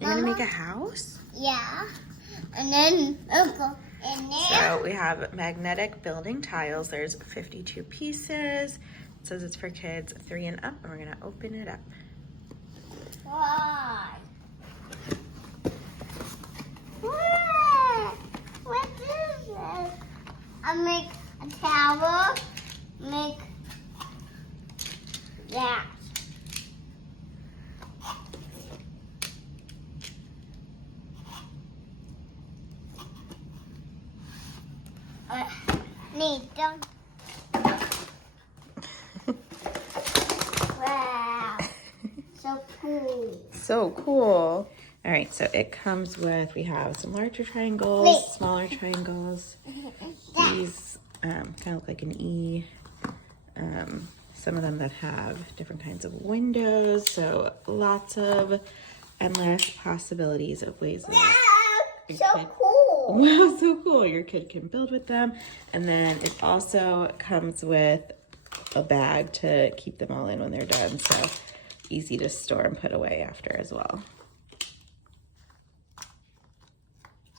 You're gonna make a house? Yeah. And then it'll go in there. So we have magnetic building tiles. There's 52 pieces. It says it's for kids 3 and up, and we're gonna open it up. Why? What is this? I make a tower. Make that. Don't. Wow. So cool. So cool. All right, so it comes with, we have some larger triangles, smaller triangles. These kind of look like an E. Some of them that have different kinds of windows. So lots of endless possibilities of ways that So cool. wow, so cool. Your kid can build with them. And then it also comes with a bag to keep them all in when they're done. So easy to store and put away after as well.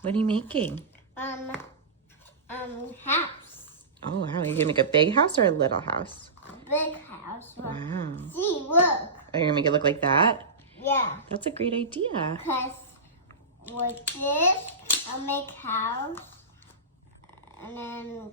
What are you making? House. Oh, wow. Are you gonna make a big house or a little house? A big house. Wow. See, look. Are you gonna make it look like that? Yeah. That's a great idea. Because with this, I'll make house. And then